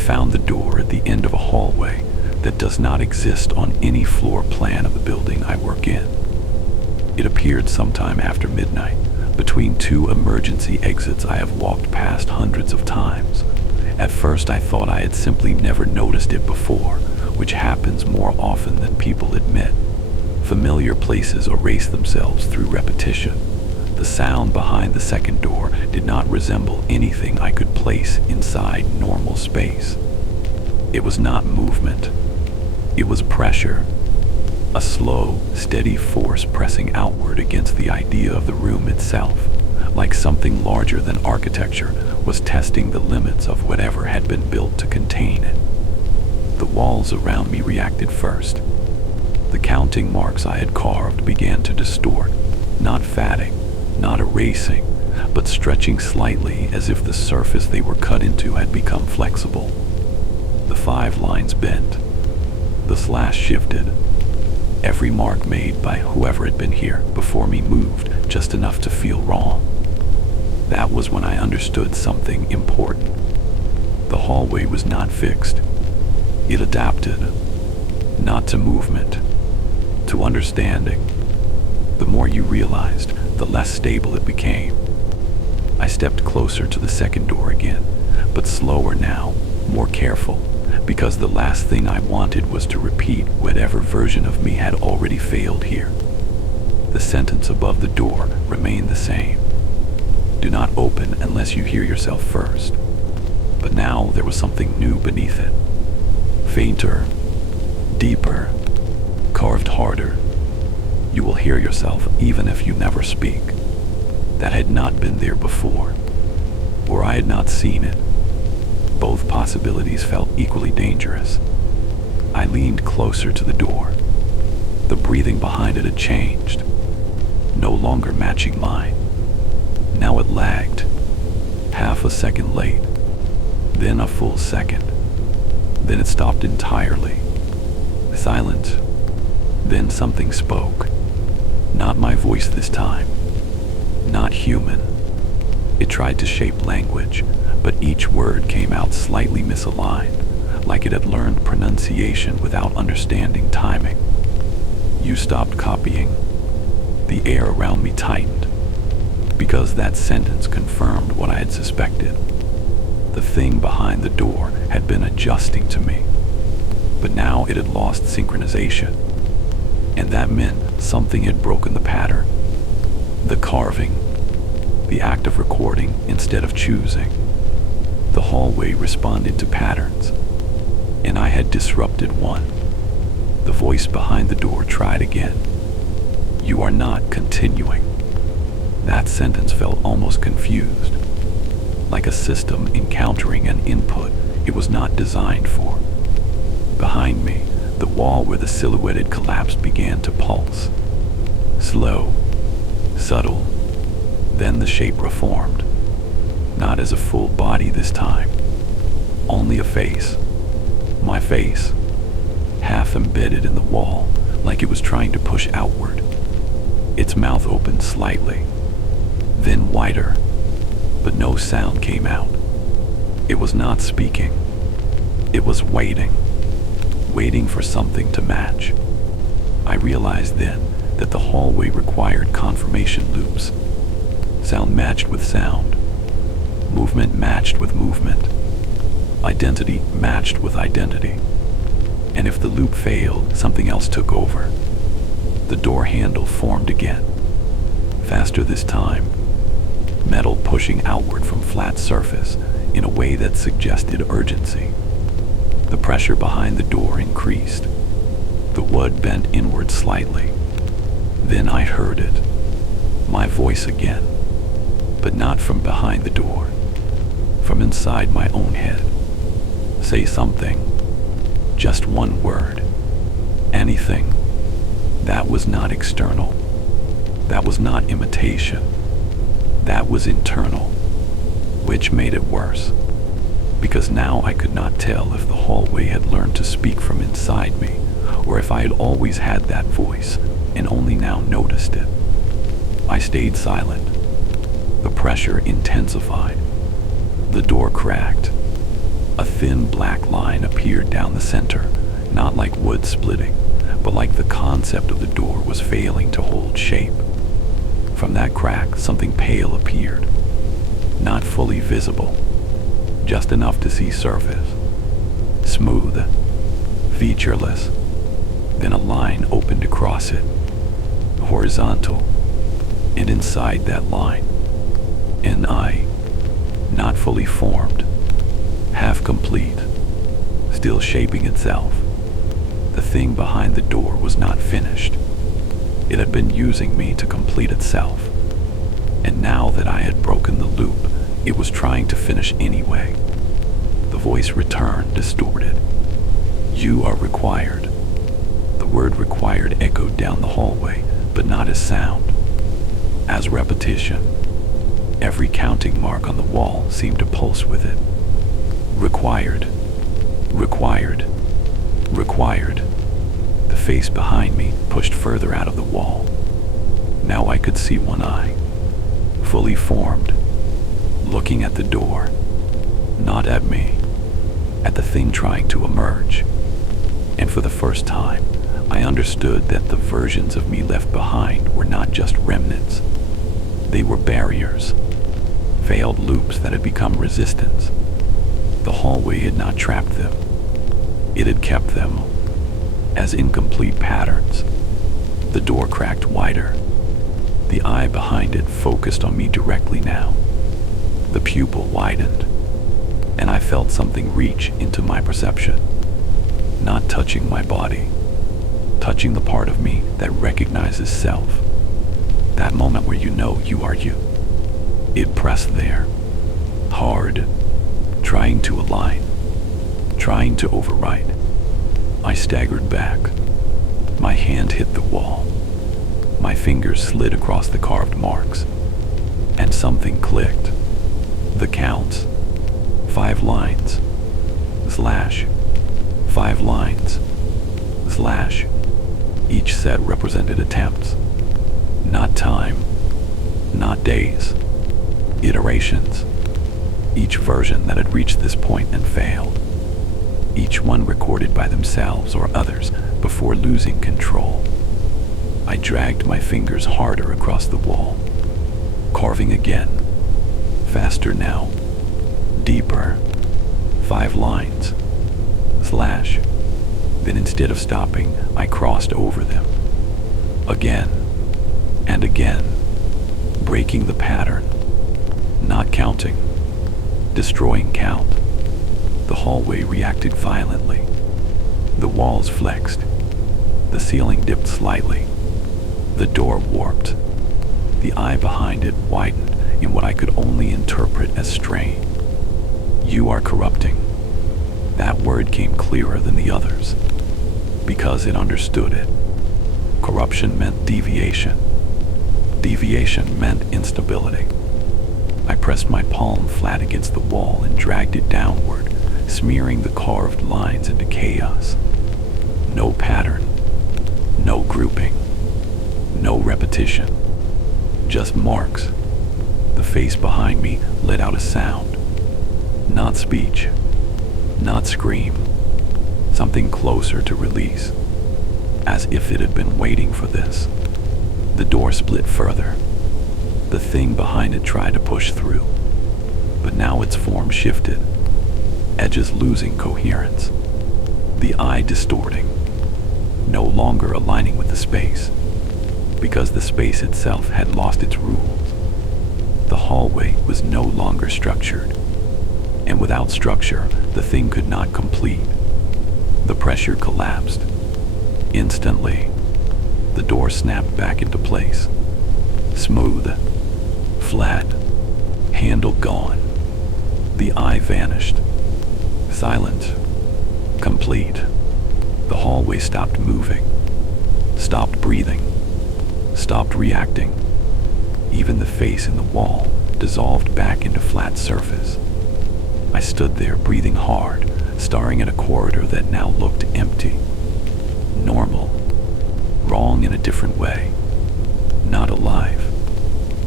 found the door at the end of a hallway that does not exist on any floor plan of the building I work in. It appeared sometime after midnight, between two emergency exits I have walked past hundreds of times. At first I thought I had simply never noticed it before, which happens more often than people admit. Familiar places erase themselves through repetition. The sound behind the second door did not resemble anything I could place inside normal space. It was not movement. It was pressure. A slow, steady force pressing outward against the idea of the room itself, like something larger than architecture was testing the limits of whatever had been built to contain it. The walls around me reacted first. The counting marks I had carved began to distort, not fatting, not erasing, but stretching slightly as if the surface they were cut into had become flexible. The 5 lines bent. The slash shifted. Every mark made by whoever had been here before me moved just enough to feel wrong. That was when I understood something important. The hallway was not fixed. It adapted, not to movement, to understanding. The more you realized, the less stable it became. I stepped closer to the second door again, but slower now, more careful, because the last thing I wanted was to repeat whatever version of me had already failed here. The sentence above the door remained the same. Do not open unless you hear yourself first. But now there was something new beneath it. Fainter, deeper, carved harder. You will hear yourself even if you never speak. That had not been there before, or I had not seen it. Both possibilities felt equally dangerous. I leaned closer to the door. The breathing behind it had changed, no longer matching mine. Now it lagged, half a second late, then a full second. Then it stopped entirely. Silent. Then something spoke. Not my voice this time. Not human. It tried to shape language, but each word came out slightly misaligned, like it had learned pronunciation without understanding timing. You stopped copying. The air around me tightened, because that sentence confirmed what I had suspected. The thing behind the door had been adjusting to me, but now it had lost synchronization, and that meant something had broken the pattern. The carving, the act of recording instead of choosing. The hallway responded to patterns, and I had disrupted one. The voice behind the door tried again. You are not continuing. That sentence felt almost confused, like a system encountering an input it was not designed for. Behind me, the wall where the silhouette had collapsed began to pulse. Slow, subtle, then the shape reformed. Not as a full body this time, only a face. My face, half embedded in the wall, like it was trying to push outward. Its mouth opened slightly, then wider, but no sound came out. It was not speaking. It was waiting for something to match. I realized then that the hallway required confirmation loops. Sound matched with sound. Movement matched with movement. Identity matched with identity. And if the loop failed, something else took over. The door handle formed again. Faster this time. Metal pushing outward from flat surface in a way that suggested urgency. The pressure behind the door increased. The wood bent inward slightly. Then I heard it. My voice again. But not from behind the door. From inside my own head. Say something. Just one word. Anything. That was not external. That was not imitation. That was internal, which made it worse, because now I could not tell if the hallway had learned to speak from inside me, or if I had always had that voice and only now noticed it. I stayed silent. The pressure intensified. The door cracked. A thin black line appeared down the center, not like wood splitting, but like the concept of the door was failing to hold shape. From that crack, something pale appeared, not fully visible, just enough to see surface. Smooth, featureless. Then a line opened across it, horizontal, and inside that line, an eye, not fully formed, half complete, still shaping itself. The thing behind the door was not finished. It had been using me to complete itself. And now that I had broken the loop, it was trying to finish anyway. The voice returned, distorted. "You are required." The word required echoed down the hallway, but not as sound, as repetition. Every counting mark on the wall seemed to pulse with it. Required, required, required. The face behind me pushed further out of the wall. Now I could see one eye, fully formed, looking at the door, not at me, at the thing trying to emerge. And for the first time, I understood that the versions of me left behind were not just remnants. They were barriers, failed loops that had become resistance. The hallway had not trapped them. It had kept them as incomplete patterns. The door cracked wider. The eye behind it focused on me directly now. The pupil widened, and I felt something reach into my perception, not touching my body, touching the part of me that recognizes self. That moment where you know you are you. It pressed there, hard, trying to align, trying to override. I staggered back. My hand hit the wall. My fingers slid across the carved marks, and something clicked. The counts. 5 lines. Slash. 5 lines. Slash. Each set represented attempts. Not time. Not days. Iterations. Each version that had reached this point and failed. Each one recorded by themselves or others before losing control. I dragged my fingers harder across the wall, carving again, faster now, deeper. 5 lines. Slash. Then instead of stopping, I crossed over them. Again and again, breaking the pattern, not counting, destroying count. The hallway reacted violently. The walls flexed. The ceiling dipped slightly. The door warped. The eye behind it widened in what I could only interpret as strain. You are corrupting. That word came clearer than the others, because it understood it. Corruption meant deviation. Deviation meant instability. I pressed my palm flat against the wall and dragged it downward, smearing the carved lines into chaos. No pattern, no grouping, no repetition, just marks. The face behind me let out a sound. Not speech, not scream, something closer to release, as if it had been waiting for this. The door split further. The thing behind it tried to push through, but now its form shifted, edges losing coherence, the eye distorting, no longer aligning with the space, because the space itself had lost its rules. The hallway was no longer structured, and without structure, the thing could not complete. The pressure collapsed. Instantly, the door snapped back into place. Smooth, flat, handle gone. The eye vanished. Silent, complete. The hallway stopped moving, stopped breathing, stopped reacting. Even the face in the wall dissolved back into flat surface. I stood there breathing hard, staring at a corridor that now looked empty. Normal, wrong in a different way. Not alive,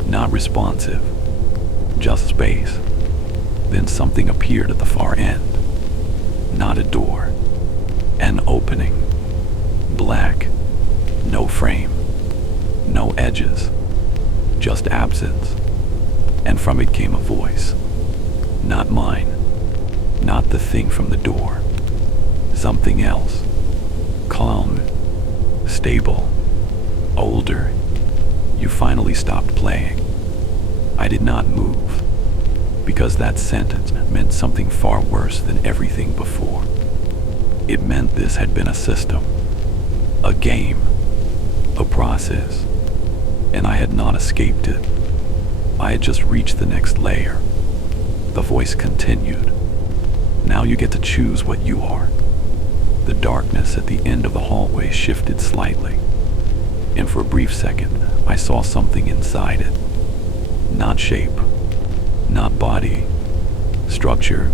not responsive, just space. Then something appeared at the far end. Not a door. An opening. Black. No frame. No edges. Just absence. And from it came a voice. Not mine. Not the thing from the door. Something else. Calm. Stable. Older. You finally stopped playing. I did not move, because that sentence meant something far worse than everything before. It meant this had been a system, a game, a process, and I had not escaped it. I had just reached the next layer. The voice continued. Now you get to choose what you are. The darkness at the end of the hallway shifted slightly, and for a brief second, I saw something inside it. Not shape, not body, structure,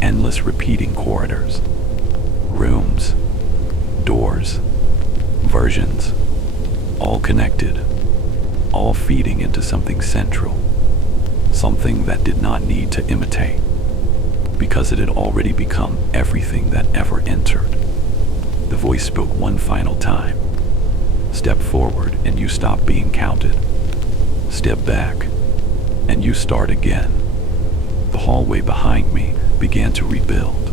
endless repeating corridors, rooms, doors, versions, all connected, all feeding into something central, something that did not need to imitate, because it had already become everything that ever entered. The voice spoke one final time. Step forward and you stop being counted. Step back and you start again. The hallway behind me began to rebuild.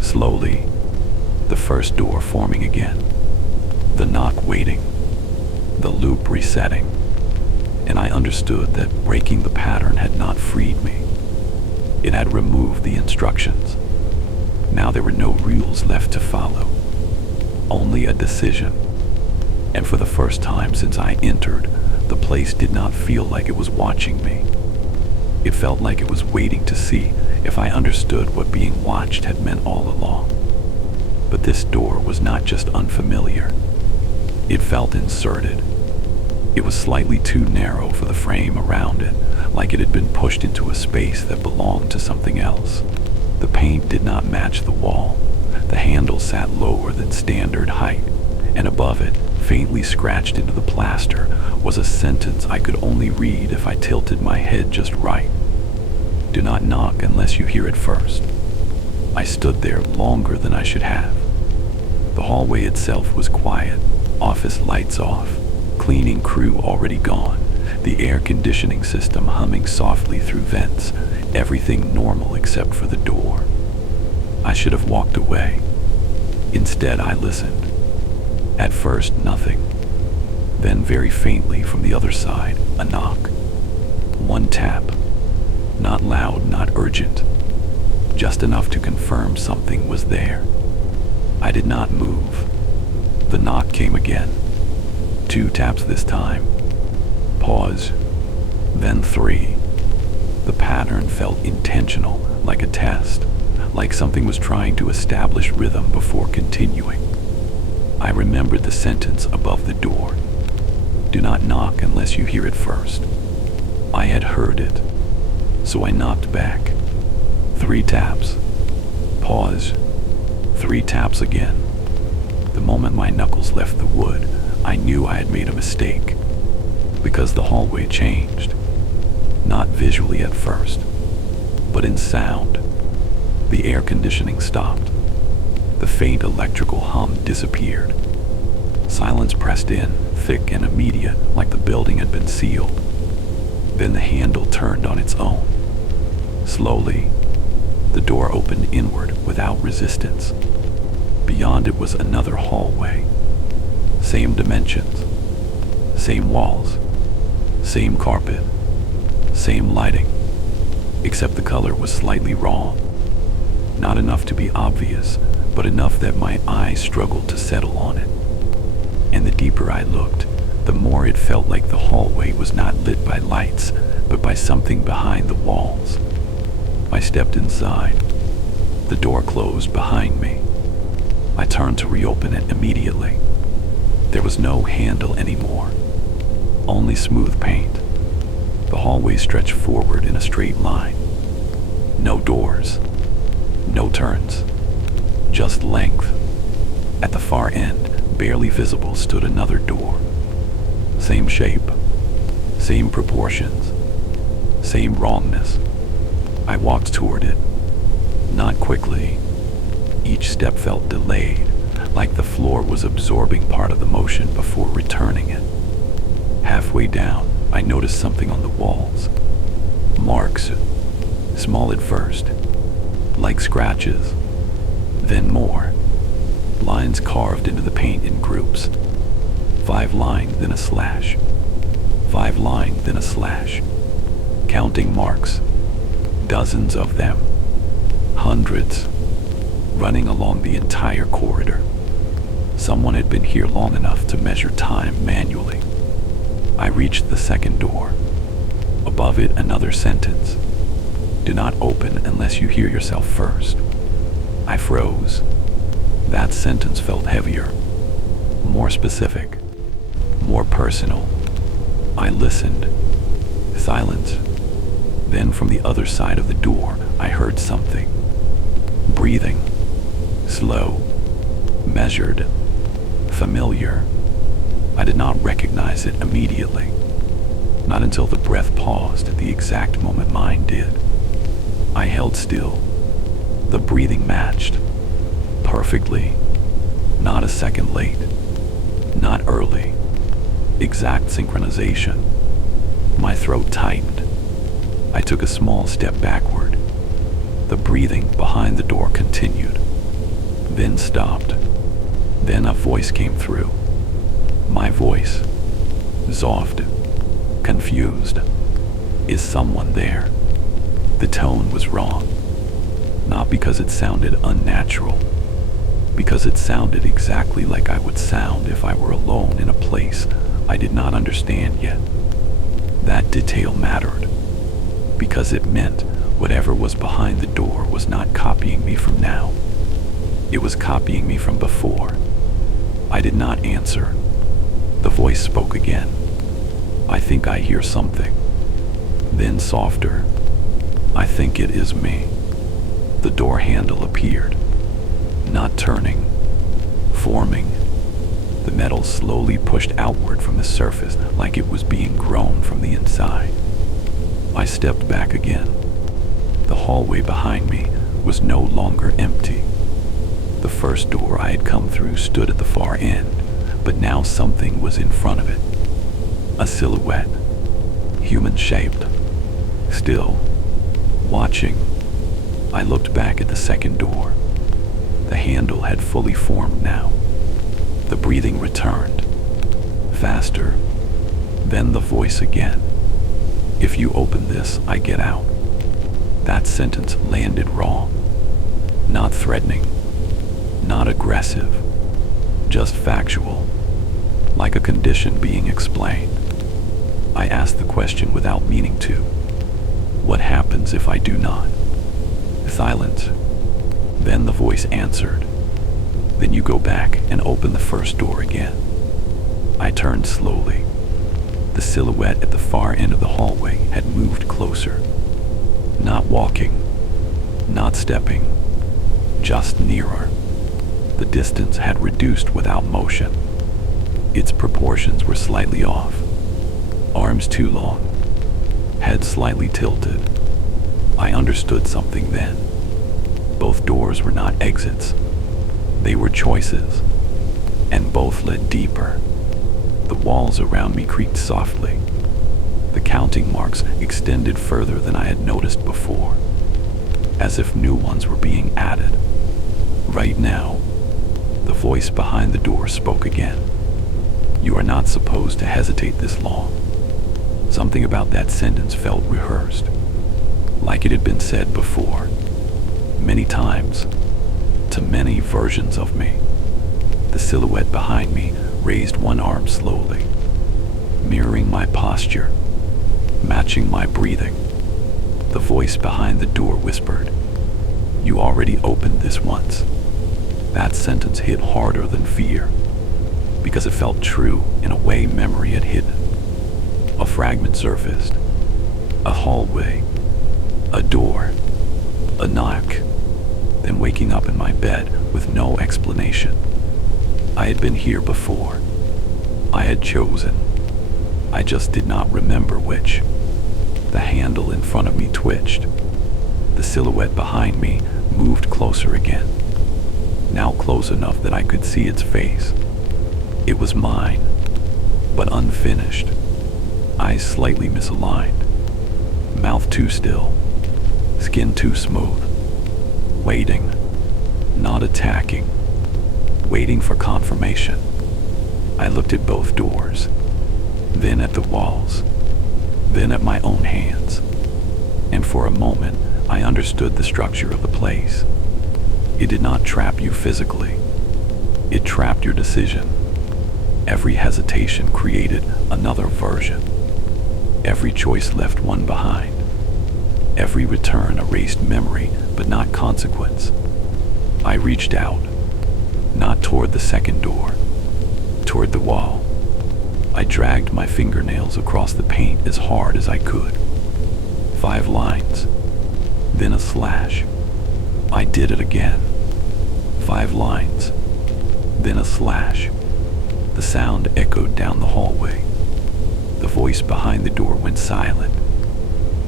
Slowly, the first door forming again, the knock waiting, the loop resetting, and I understood that breaking the pattern had not freed me. It had removed the instructions. Now there were no rules left to follow, only a decision. And for the first time since I entered, the place did not feel like it was watching me. It felt like it was waiting to see if I understood what being watched had meant all along. But this door was not just unfamiliar. It felt inserted. It was slightly too narrow for the frame around it, like it had been pushed into a space that belonged to something else. The paint did not match the wall. The handle sat lower than standard height, and above it, faintly scratched into the plaster, was a sentence I could only read if I tilted my head just right. Do not knock unless you hear it first. I stood there longer than I should have. The hallway itself was quiet, office lights off, cleaning crew already gone, the air conditioning system humming softly through vents, everything normal except for the door. I should have walked away. Instead, I listened. At first, nothing. Then very faintly from the other side, a knock. One tap. Not loud, not urgent. Just enough to confirm something was there. I did not move. The knock came again. 2 taps this time. Pause. Then 3. The pattern felt intentional, like a test, like something was trying to establish rhythm before continuing. I remembered the sentence above the door. Do not knock unless you hear it first. I had heard it, so I knocked back. 3 taps. Pause. 3 taps again. The moment my knuckles left the wood, I knew I had made a mistake, because the hallway changed. Not visually at first, but in sound. The air conditioning stopped. The faint electrical hum disappeared. Silence pressed in, thick and immediate, like the building had been sealed. Then the handle turned on its own. Slowly, the door opened inward without resistance. Beyond it was another hallway. Same dimensions, same walls, same carpet, same lighting, except the color was slightly wrong. Not enough to be obvious, but enough that my eyes struggled to settle on it. And the deeper I looked, the more it felt like the hallway was not lit by lights, but by something behind the walls. I stepped inside. The door closed behind me. I turned to reopen it immediately. There was no handle anymore, only smooth paint. The hallway stretched forward in a straight line. No doors, no turns, just length. At the far end, barely visible, stood another door. Same shape, same proportions, same wrongness. I walked toward it, not quickly, Each step felt delayed, like the floor was absorbing part of the motion before returning it. Halfway down, I noticed something on the walls. Marks, small at first, like scratches, then more. Lines carved into the paint in groups. 5 lines, then a slash. 5 lines, then a slash. Counting marks, dozens of them, hundreds, running along the entire corridor. Someone had been here long enough to measure time manually. I reached the second door. Above it, another sentence. Do not open unless you hear yourself first. I froze. That sentence felt heavier, more specific, more personal. I listened. Silence. Then from the other side of the door, I heard something. Breathing. Slow. Measured. Familiar. I did not recognize it immediately. Not until the breath paused at the exact moment mine did. I held still. The breathing matched. Perfectly. Not a second late. Not early. Exact synchronization. My throat tightened. I took a small step backward. The breathing behind the door continued, then stopped. Then a voice came through. My voice. Soft. Confused. Is someone there? The tone was wrong. Not because it sounded unnatural. Because it sounded exactly like I would sound if I were alone in a place I did not understand yet. That detail mattered, because it meant whatever was behind the door was not copying me from now. It was copying me from before. I did not answer. The voice spoke again. I think I hear something. Then softer. I think it is me. The door handle appeared. Not turning. Forming. The metal slowly pushed outward from the surface like it was being grown from the inside. I stepped back again. The hallway behind me was no longer empty. The first door I had come through stood at the far end, but now something was in front of it. A silhouette, human-shaped, still, watching. I looked back at the second door. The handle had fully formed now. The breathing returned, faster. Then the voice again. If you open this, I get out. That sentence landed wrong. Not threatening, not aggressive, just factual, like a condition being explained. I asked the question without meaning to. What happens if I do not? Silence. Then the voice answered. Then you go back and open the first door again. I turned slowly. The silhouette at the far end of the hallway had moved closer. Not walking, not stepping, just nearer. The distance had reduced without motion. Its proportions were slightly off. Arms too long, head slightly tilted. I understood something then. Both doors were not exits. They were choices, and both led deeper. The walls around me creaked softly. The counting marks extended further than I had noticed before, as if new ones were being added. Right now, the voice behind the door spoke again. You are not supposed to hesitate this long. Something about that sentence felt rehearsed, like it had been said before, many times, to many versions of me. The silhouette behind me raised one arm slowly, mirroring my posture, matching my breathing. The voice behind the door whispered, "You already opened this once." That sentence hit harder than fear, because it felt true in a way memory had hidden. A fragment surfaced. A hallway. A door. A knock. Then waking up in my bed with no explanation. I had been here before. I had chosen. I just did not remember which. The handle in front of me twitched. The silhouette behind me moved closer again. now close enough that I could see its face. It was mine, but unfinished. Eyes slightly misaligned. Mouth too still. Skin too smooth. Waiting. Not attacking. Waiting for confirmation. I looked at both doors, then at the walls, then at my own hands. And for a moment, I understood the structure of the place. It did not trap you physically. It trapped your decision. Every hesitation created another version. Every choice left one behind. Every return erased memory, but not consequence. I reached out, not toward the second door, toward the wall. I dragged my fingernails across the paint as hard as I could. 5 lines, then a slash. I did it again. 5 lines, then a slash. The sound echoed down the hallway. The voice behind the door went silent.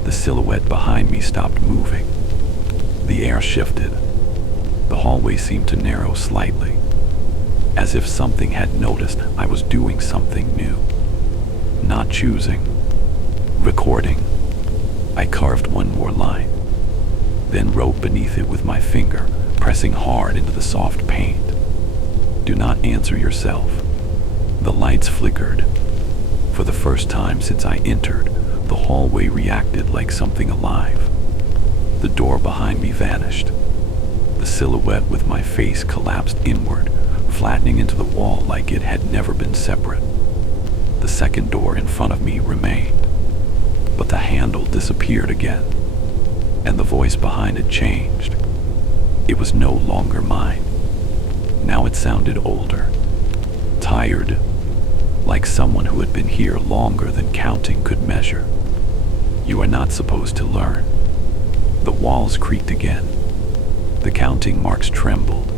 The silhouette behind me stopped moving. The air shifted. The hallway seemed to narrow slightly, as if something had noticed I was doing something new. Not choosing. Recording. I carved one more line, then wrote beneath it with my finger, pressing hard into the soft paint. Do not answer yourself. The lights flickered. For the first time since I entered, the hallway reacted like something alive. The door behind me vanished. The silhouette with my face collapsed inward, flattening into the wall like it had never been separate. The second door in front of me remained, but the handle disappeared again, and the voice behind it changed. It was no longer mine. Now it sounded older, tired, like someone who had been here longer than counting could measure. You are not supposed to learn. The walls creaked again. The counting marks trembled,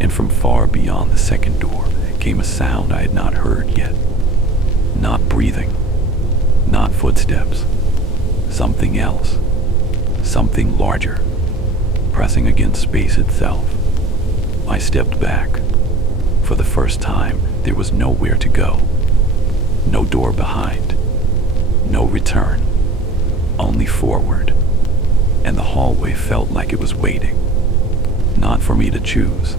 and from far beyond the second door came a sound I had not heard yet. Not breathing, not footsteps. Something else, something larger, pressing against space itself. I stepped back. For the first time, there was nowhere to go. No door behind. No return. Only forward. And the hallway felt like it was waiting. Not for me to choose,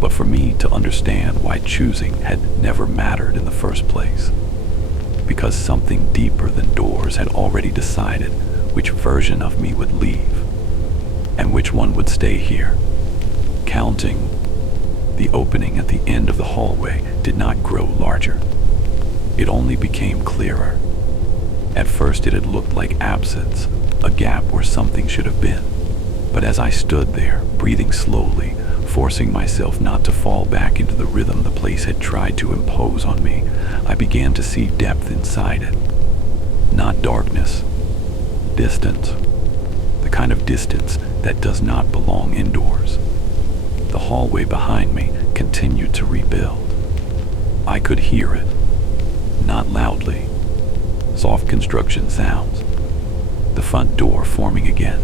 but for me to understand why choosing had never mattered in the first place. Because something deeper than doors had already decided which version of me would leave, and which one would stay here. Counting, the opening at the end of the hallway did not grow larger. It only became clearer. At first it had looked like absence, a gap where something should have been. But as I stood there, breathing slowly, forcing myself not to fall back into the rhythm the place had tried to impose on me, I began to see depth inside it. Not darkness. Distance. The kind of distance that does not belong indoors. The hallway behind me continued to rebuild. I could hear it. Not loudly. Soft construction sounds. The front door forming again.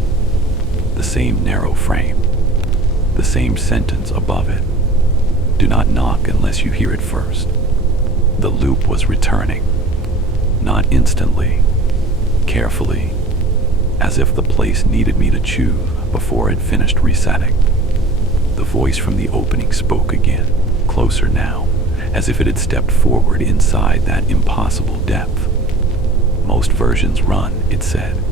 The same narrow frame. The same sentence above it. Do not knock unless you hear it first. The loop was returning. Not instantly. Carefully. As if the place needed me to choose before it finished resetting. The voice from the opening spoke again, closer now, as if it had stepped forward inside that impossible depth. Most versions run, it said.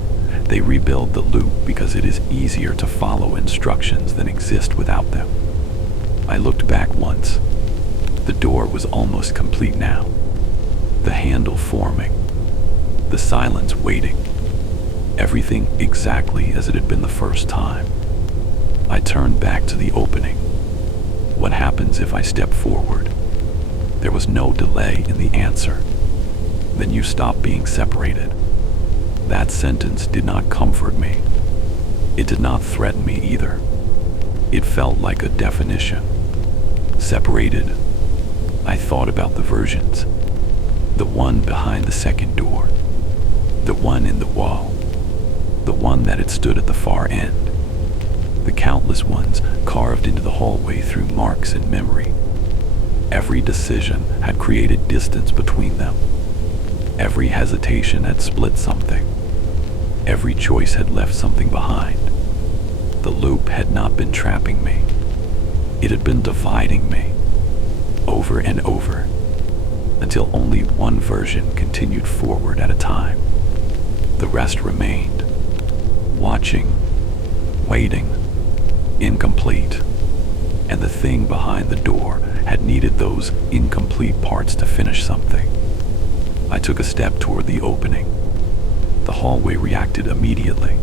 They rebuild the loop because it is easier to follow instructions than exist without them. I looked back once. The door was almost complete now. The handle forming. The silence waiting. Everything exactly as it had been the first time. I turned back to the opening. What happens if I step forward? There was no delay in the answer. Then you stop being separated. That sentence did not comfort me. It did not threaten me either. It felt like a definition. Separated. I thought about the versions. The one behind the second door. The one in the wall. The one that had stood at the far end. the countless ones carved into the hallway through marks and memory. Every decision had created distance between them. Every hesitation had split something. Every choice had left something behind. The loop had not been trapping me. It had been dividing me, over and over, until only one version continued forward at a time. The rest remained, watching, waiting, incomplete, and the thing behind the door had needed those incomplete parts to finish something. I took a step toward the opening. The hallway reacted immediately.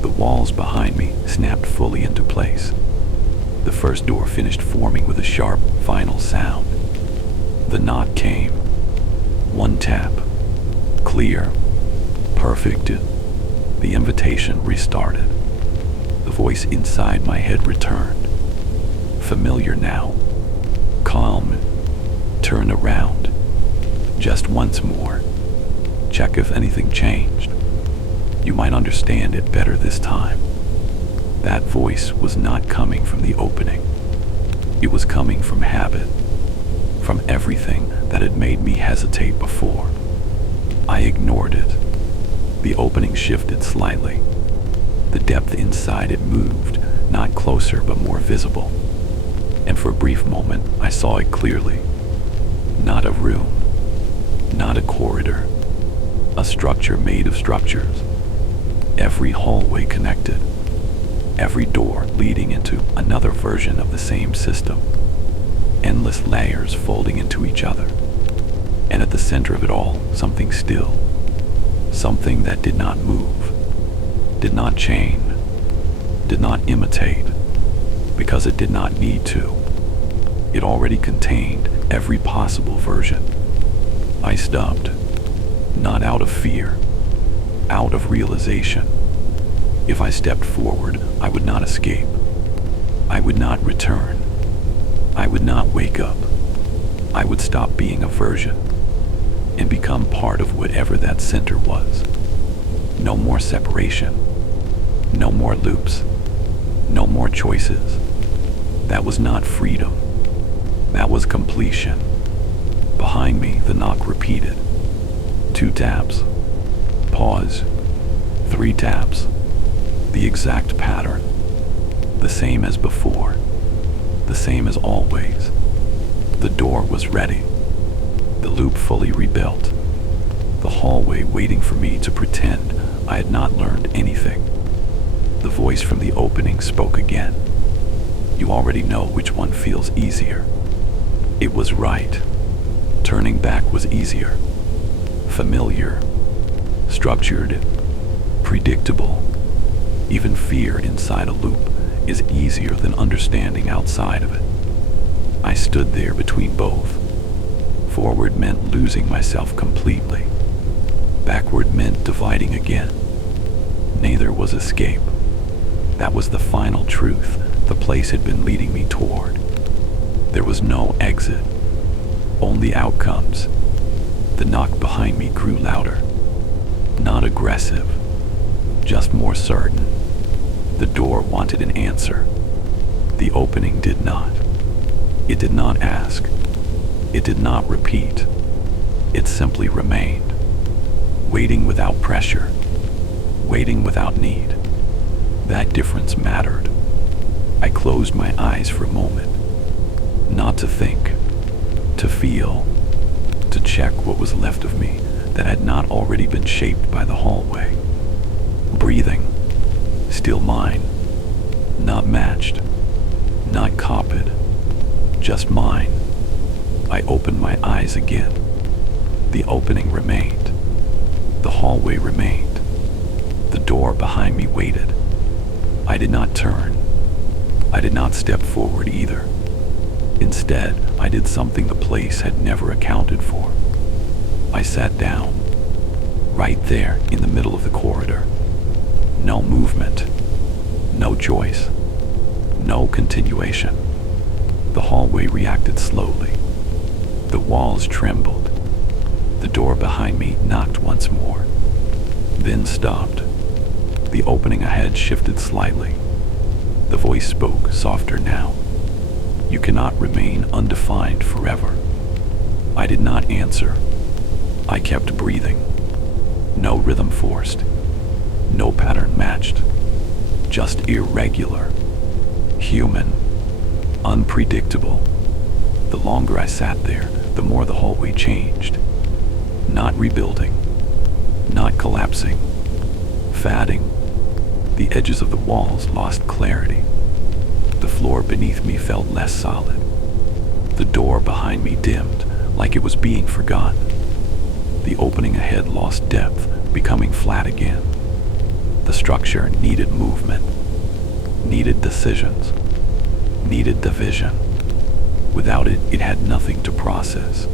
The walls behind me snapped fully into place. The first door finished forming with a sharp, final sound. The knock came. One tap. Clear. Perfect. The invitation restarted. The voice inside my head returned. Familiar now. Calm. Turn around. Just once more. Check if anything changed. You might understand it better this time. That voice was not coming from the opening. It was coming from habit, from everything that had made me hesitate before. I ignored it. The opening shifted slightly. The depth inside it moved, not closer but more visible. And for a brief moment, I saw it clearly. Not a room, not a corridor, a structure made of structures. Every hallway connected, every door leading into another version of the same system. Endless layers folding into each other. And at the center of it all, something still. Something that did not move, did not chain, did not imitate, because it did not need to. It already contained every possible version. I stopped, not out of fear, out of realization. If I stepped forward, I would not escape. I would not return. I would not wake up. I would stop being a version and become part of whatever that center was. No more separation. No more loops. No more choices. That was not freedom. That was completion. Behind me, the knock repeated. 2 taps. Pause. 3 taps. The exact pattern. The same as before. The same as always. The door was ready. The loop fully rebuilt. The hallway waiting for me to pretend I had not learned anything. The voice from the opening spoke again. You already know which one feels easier. It was right. Turning back was easier. Familiar. Structured. Predictable. Even fear inside a loop is easier than understanding outside of it. I stood there between both. Forward meant losing myself completely. Backward meant dividing again. Neither was escape. That was the final truth the place had been leading me toward. There was no exit, only outcomes. The knock behind me grew louder. Not aggressive, just more certain. The door wanted an answer. The opening did not. It did not ask. It did not repeat. It simply remained, waiting without pressure, waiting without need. That difference mattered. I closed my eyes for a moment, not to think, to feel, to check what was left of me that had not already been shaped by the hallway. Breathing, still mine, not matched, not copied, just mine. I opened my eyes again. The opening remained. The hallway remained. The door behind me waited. I did not turn. I did not step forward either. Instead, I did something the place had never accounted for. I sat down, right there in the middle of the corridor. No movement, no choice, no continuation. The hallway reacted slowly. The walls trembled. The door behind me knocked once more, then stopped. The opening ahead shifted slightly. The voice spoke, softer now. You cannot remain undefined forever. I did not answer. I kept breathing. No rhythm forced. No pattern matched. Just irregular. Human. Unpredictable. The longer I sat there, the more the hallway changed. Not rebuilding. Not collapsing. Fading. The edges of the walls lost clarity. The floor beneath me felt less solid. The door behind me dimmed, like it was being forgotten. The opening ahead lost depth, becoming flat again. The structure needed movement, needed decisions, needed division. Without it, it had nothing to process.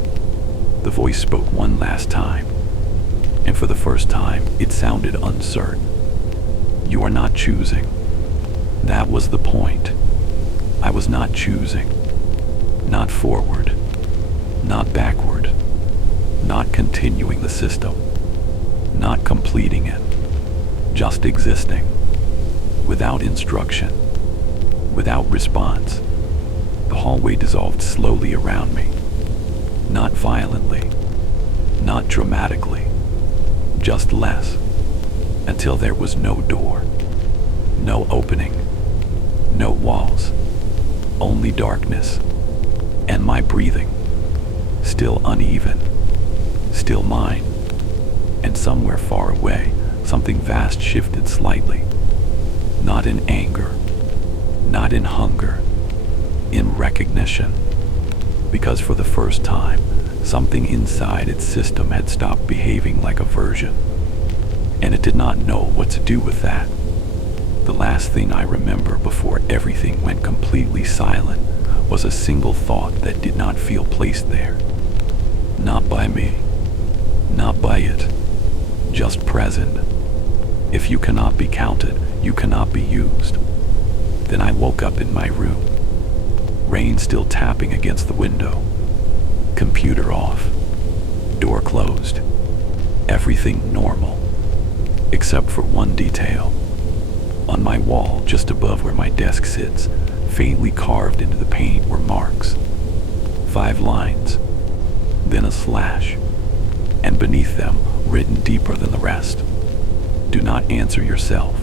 The voice spoke one last time, and for the first time, it sounded uncertain. You are not choosing. That was the point. I was not choosing. Not forward. Not backward. Not continuing the system. Not completing it. Just existing. Without instruction. Without response. The hallway dissolved slowly around me. Not violently. Not dramatically. Just less. Until there was no door. No opening. No walls. Only darkness. And my breathing. Still uneven. Still mine. And somewhere far away, something vast shifted slightly. Not in anger. Not in hunger. In recognition. Because for the first time, something inside its system had stopped behaving like a version. And it did not know what to do with that. The last thing I remember before everything went completely silent was a single thought that did not feel placed there. Not by me. Not by it. Just present. If you cannot be counted, you cannot be used. Then I woke up in my room. Rain still tapping against the window. Computer off. Door closed. Everything normal. Except for one detail. On my wall, just above where my desk sits, faintly carved into the paint were marks. 5 lines. Then a slash. And beneath them, written deeper than the rest. Do not answer yourself.